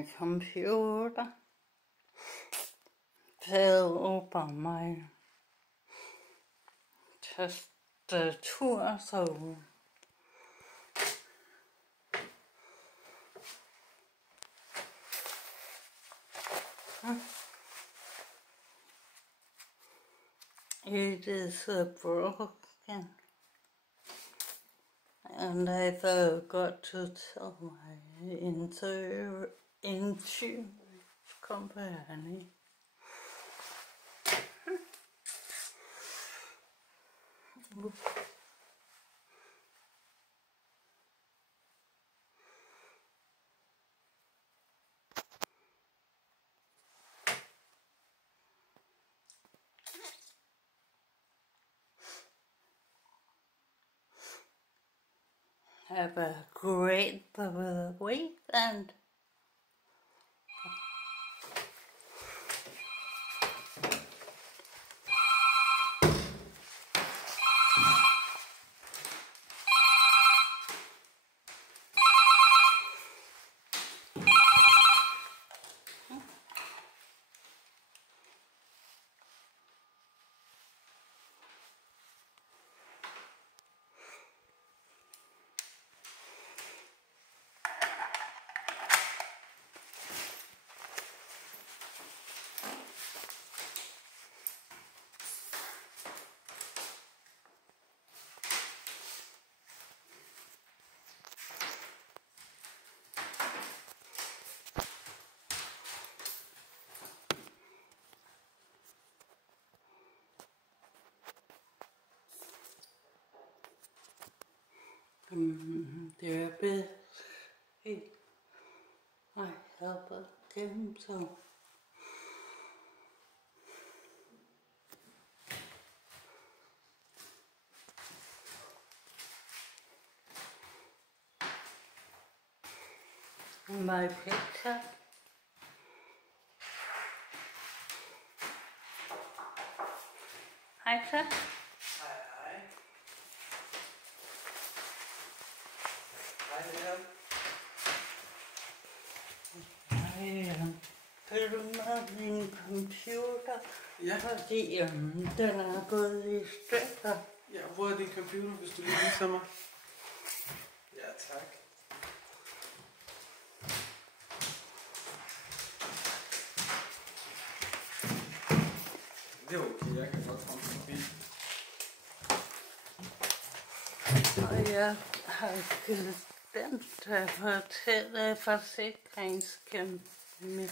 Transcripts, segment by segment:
my computer. Taget op af mig. Tastatur, så it is broken, and I forgot to tell my insurance company. Have a great weekend. Det er bedst. I help them so. My picture. Hej så. Vil du med min computer? Ja. Fordi den er gået i stykker. Ja, hvor er din computer, hvis du lige viser mig? Ja, tak. Det er okay, jeg kan godt komme forbi. Og jeg har glemt at fortælle forsikringskæmpen.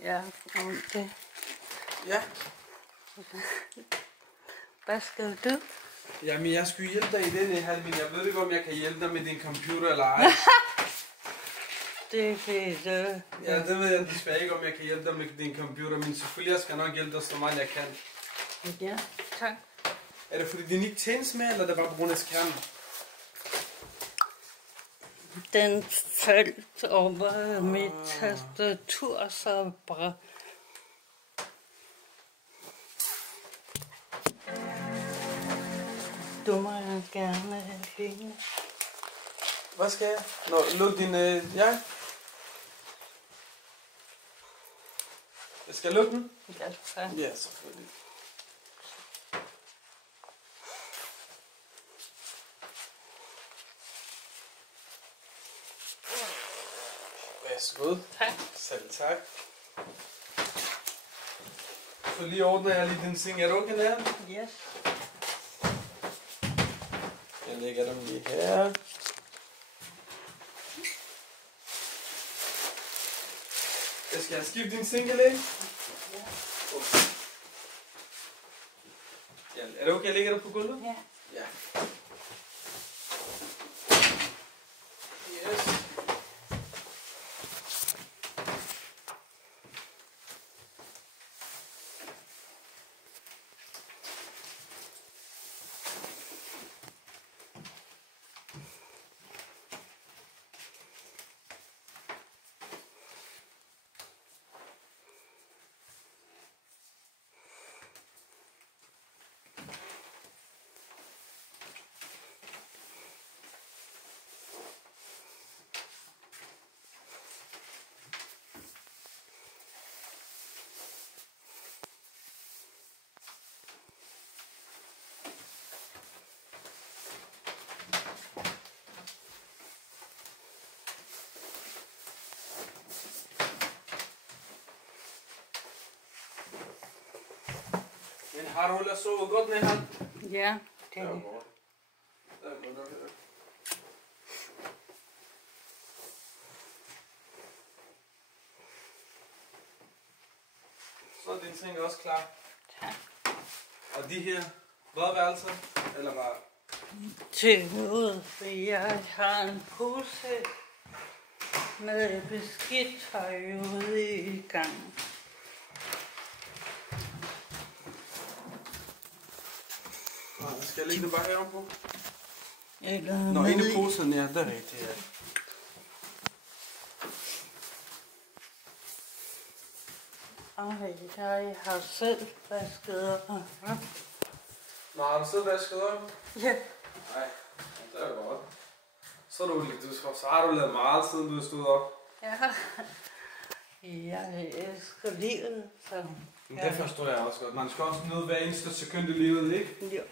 Ja, om det. Ja. Hvad skal du? Jamen, jeg skulle hjælpe dig i denne halv, men jeg ved ikke, om jeg kan hjælpe dig med din computer eller ej. Det ved du. Ja, det ved jeg desværre ikke, om jeg kan hjælpe dig med din computer, men selvfølgelig jeg skal nok hjælpe dig så meget jeg kan. Ja, tak. Er det fordi den ikke tændes med, eller er det bare på grund af skærmen? Den faldt over mit tastatur, så bare... Du må gerne finde. Hvad skal jeg? Nå, luk din... ja? Jeg skal lukke den? Ja, tak. Ja, selvfølgelig. Værsgo. Tak. Selv tak. Så lige ordner jeg lige din seng. Er du okay der? Yes. Jeg lægger dem lige her. Jeg skal have skiftet din sinkelæg. Ja. Okay. Ja, er det okay, jeg lægger dig på gulvet? Ja. Ja. Yes. Har du ellers sovet godt ned her? Ja, det Det er er jo godt. Det er godt nok, ja. Så er dine ting også klar. tak. Og de her badeværelser, eller hvad? Til noget, for jeg har en pose med beskidt tøj ude i gangen. Skal jeg lægge det bare herom på? Eller Nå, nede inde i i- posen, ja, det er rigtigt, ja. Ej, jeg har selv vasket op. Nå, har du selv vasket op? Ja, Nej, det er godt. Så har du lavet meget, siden du stod op. ja. Jeg elsker livet, så Men det forstår jeg også godt. Man skal også nyde hver eneste sekund i livet, ikke? jo.